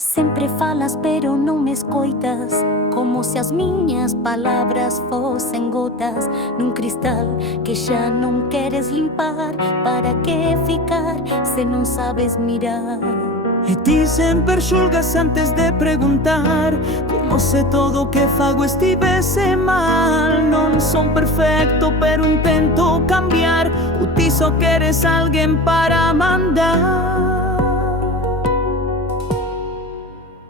Sempre falas pero non me escoitas, como se as miñas palabras fosen gotas nun cristal que xa non queres limpar. Para que ficar se non sabes mirar? E ti sempre xulgas antes de preguntar, como se todo o que fago estivese mal. Non son perfecto pero intento cambiar, ou ti só queres alguén para mandar.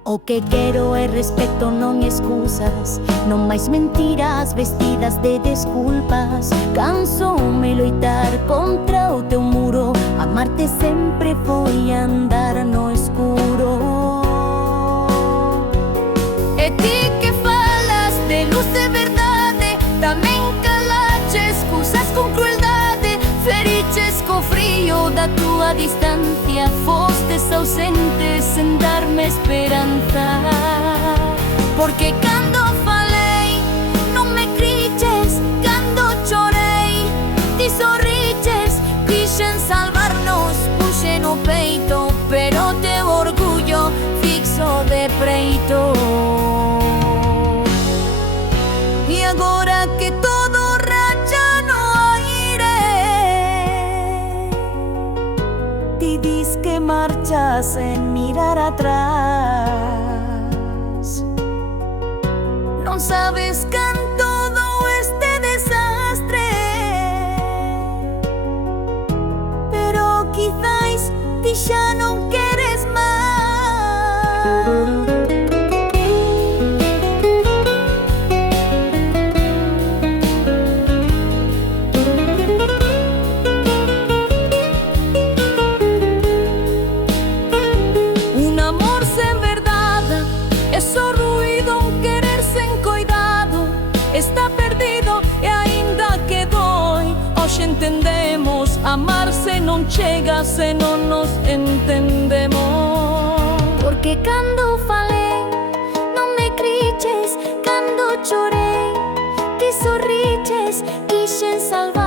O que quero é respeto, non excusas, non máis mentiras vestidas de desculpas. Cansoume loitar contra o teu muro, amarte sempre foi andar no escuro. E ti que falas de luz e verdade, tamén calaches cousas con crueldade. Feriches co frío da túa distancia, fostes ausentes sen darme esperanza. Porque cando falei non me criches, cando chorei ti sorriches. Quixen salvarnos, puxe no peito, pero teu orgullo fixo de preito. E agora que todo racha no aire, ti dis que marchas sen mirar atrás. Non sabes can todo este desastre, pero quizáis ti xa non queres máis. Só ruído, un querer sen coidado. Está perdido e aínda que doi. Hoxe entendemos, amarse non chega se non nos entendemos. Porque cando falei non me criches, cando chorei ti sorriches. Quixen salvar